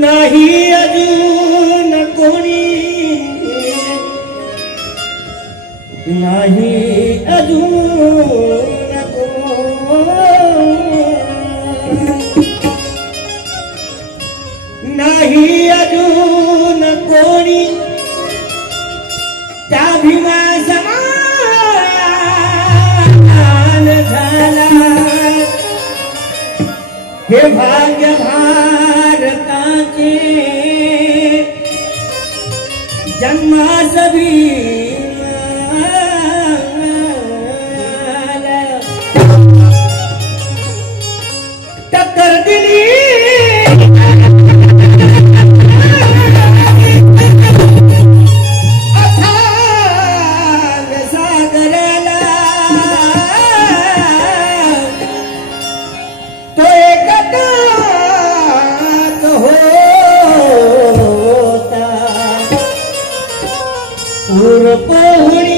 नाही अजून कोणी, नाही अजून कोणी, नाही अजून कोणी त्या भीमा समान झाला। हे भाग्य भारताचे जन्मासवी टक्कर दिली अथांग सागराला। तो एकटाच होता पूर पोहणी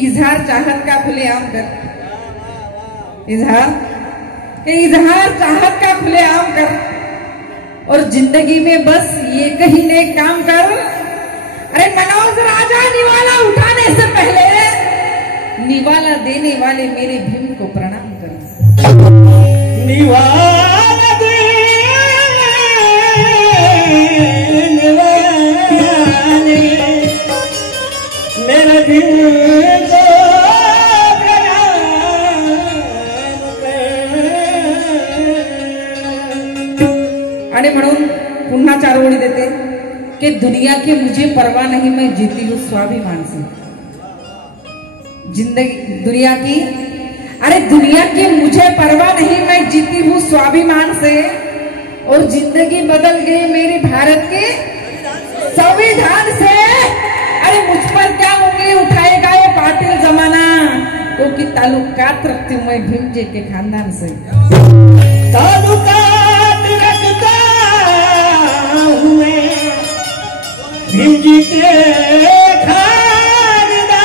इजहार चाहत का खुलेआम कर, इजहार चाहत का खुलेआम कर और जिंदगी में बस ये कहीं ने काम कर। अरे मनोज राजा, निवाला उठाने से पहले निवाला देने वाले मेरे भीम को प्रणाम कर। निवाला देने वाले मेरे भीम आणि म्हणून पुन्हा 4 ओळी देते कि दुनिया की मुझे परवाह नहीं, मैं जीती हूँ स्वाभिमान से। जिंदगी दुनिया की, अरे दुनिया की मुझे परवाह नहीं, मैं जीती हूँ स्वाभिमान से। और जिंदगी बदल गई मेरी भारत के संविधान से। अरे मुझ पर क्या उंगली उठाएगा ये पाटिल जमाना, क्योंकि ताल्लुकात रखती हूँ मैं भीम जी के खानदान से। ताल्लुकात रखता हूँ मैं भीम जी के खानदान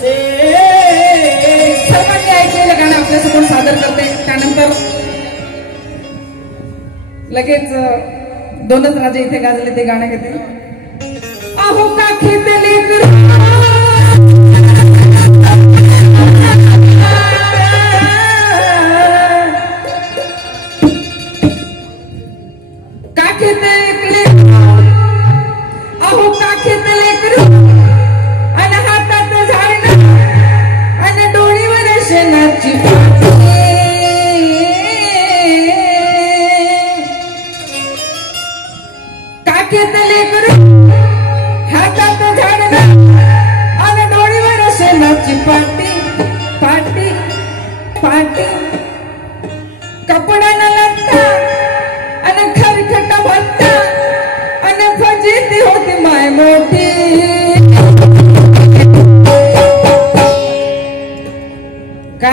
से। सर्वांनी ऐकलेलं गाणं आपल्यासमोर सादर करते। त्यानंतर लगेच 2च राजे इथे गाजले ते गाणं घेते।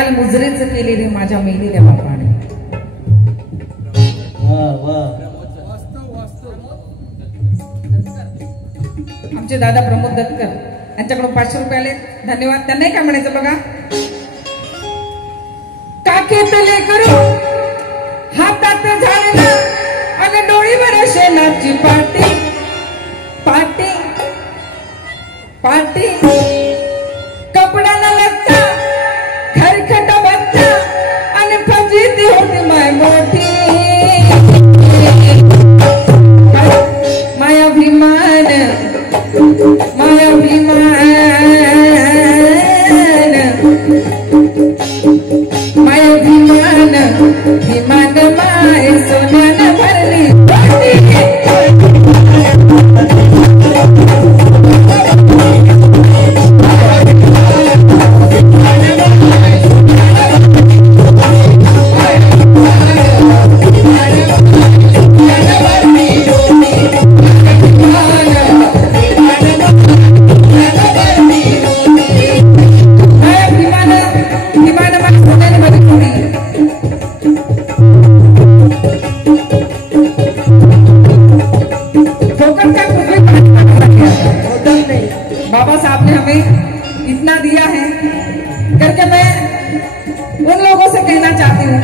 काल मुजरेच केले रे माझ्या मेलेल्या बापाने. आमचे दादा प्रमोद दत्तकर यांच्याकडून 500 रुपये आले, धन्यवाद. त्यांनाही काय म्हणायचं बघा. काखेतले करू हातात झालेला आणि डोळीवर शेणाची पाटी पाटी पाटी कपड्याला लागता खरखट बच्चा आणि फजिती होती माय मोठी. मायाभिमान मायाभिमान मायाभिमान विमान माय सोन्यानं भरली बाबा साहब ने हमें इतना दिया है करके मैं उन लोगों से कहना चाहती हूँ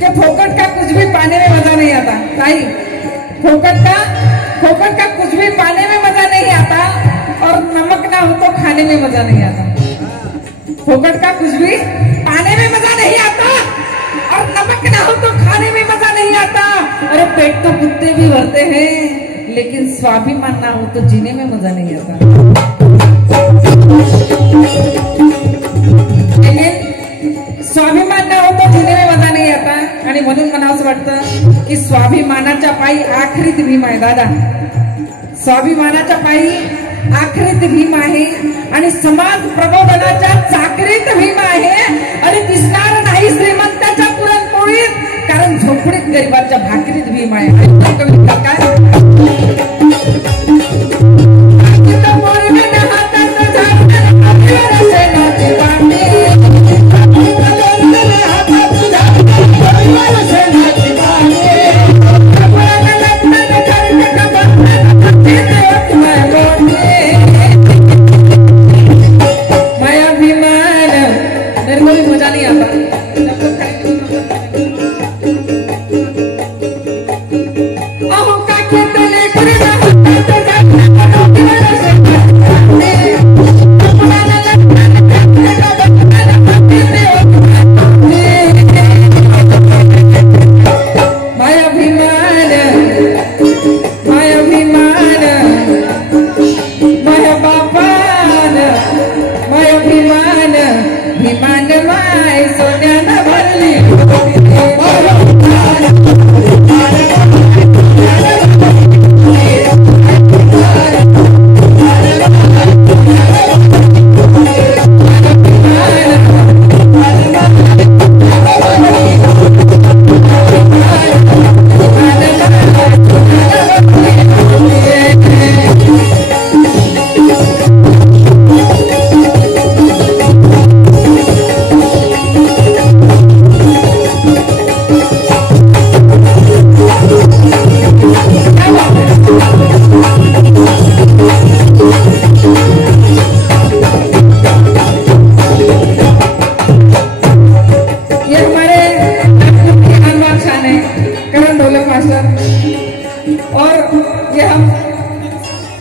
कि फोकट का कुछ भी पाने में मजा नहीं आता. भाई फोकट का कुछ भी पाने में मजा नहीं आता और नमक ना हो तो खाने में मजा नहीं आता. फोकट का कुछ भी पाने में मजा नहीं आता और नमक ना हो तो खाने में मजा नहीं आता. अरे पेट तो कुत्ते भी भरते हैं लेकिन स्वाभिमान ना हो तो जीने में मजा नहीं आता. लेकिन स्वाभिमान ना हो तो जीने में मजा नाही आता. आणि म्हणून मला असं वाटतं की स्वाभिमानाच्या पायी आखरीत भीम आहे दादा. स्वाभिमानाच्या पायी आखरीत भीम आहे आणि समाज प्रबोधनाच्या चाकरीत भीम आहे. आणि दिसणार नाही श्रीमंताच्या पुरणपोळीत, कारण झोपडीत गरिबाच्या भाकरीत भीम आहे. काय मजा नहीं आता.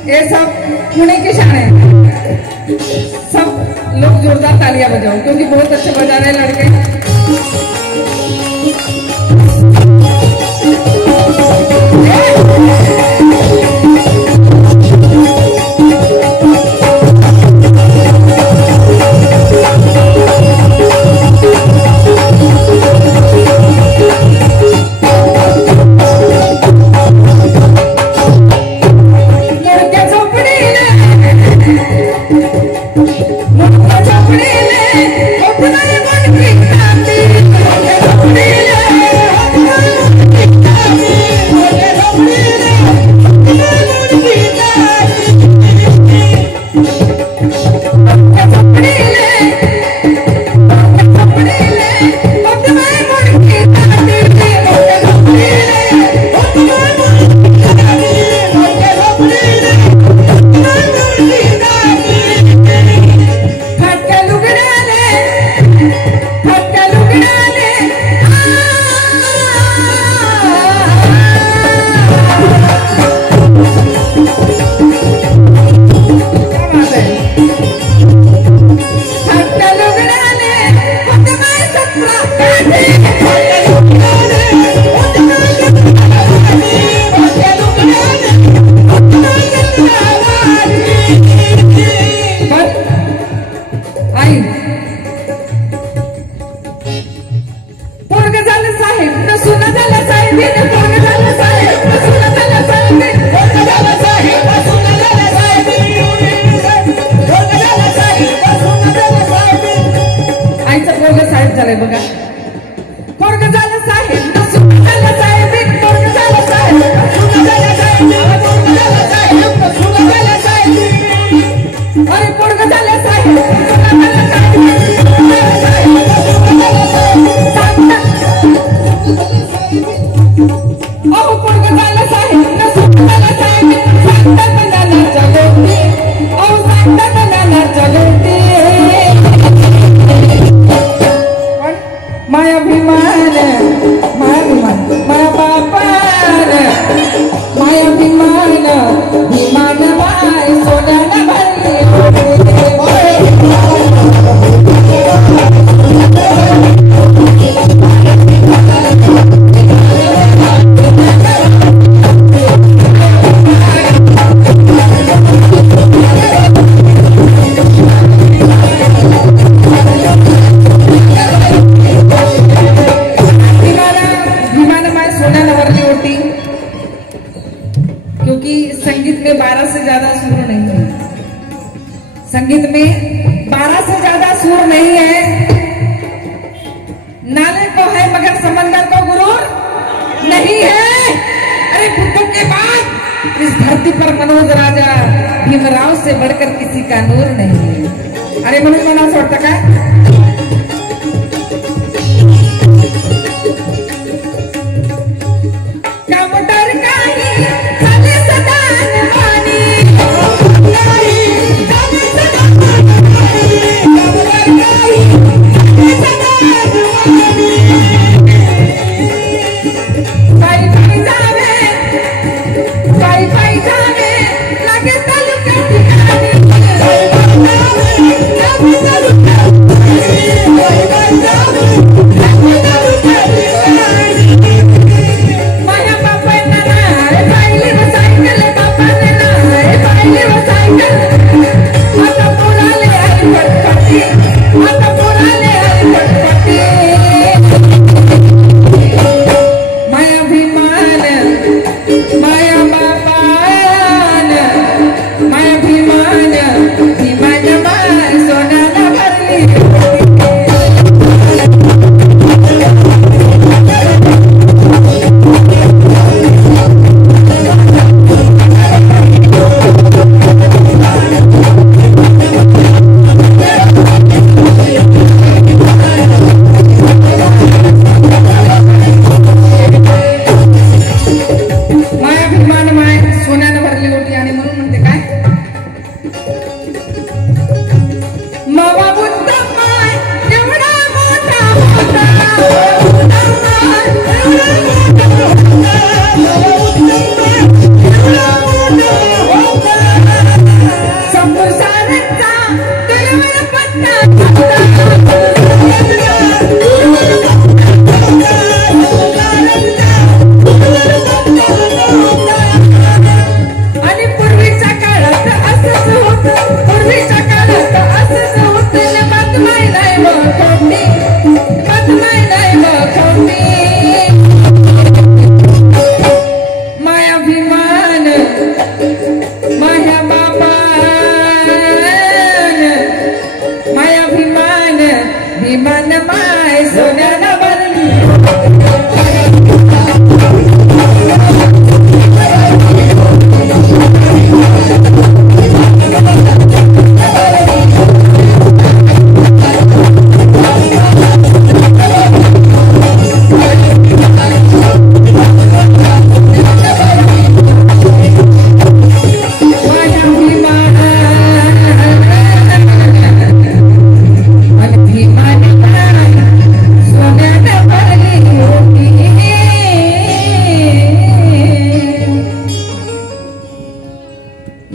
ये सब पुणे के शान है. सब लोग जोरदार तालियां बजाओ क्योंकि बहुत अच्छे बजा रहे हैं लड़के. झोपड़ी ले झालंय बघा. पोरग झालं साहेब सुख झालं साहेब, पोरग झालं साहेब सुख झालं साहेब, पोरग झालं साहेब सुख झालं साहेब, अरे पोरग झालं साहेब सुख झालं साहेब, अहो पोरग झालं साहेब सुख झालं साहेब, सांगतात नानाच्या गोष्टी, अहो सांगतात नानाच्या गोष्टी. मायाभिमान मायाभिमान माया बापान मायाभिमान विमान बाय सोन्यानं भरली. क्योंकि संगीत में 12 से ज्यादा सुर नहीं है, संगीत में 12 से ज्यादा सुर नहीं है. नाले को है मगर समंदर को गुरूर नहीं है. अरे बुद्ध के बाद इस धरती पर मनोज राजा भीमराव से बढ़कर किसी का नूर नहीं है. अरे मनोज मना सोडता काय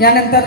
यानंतर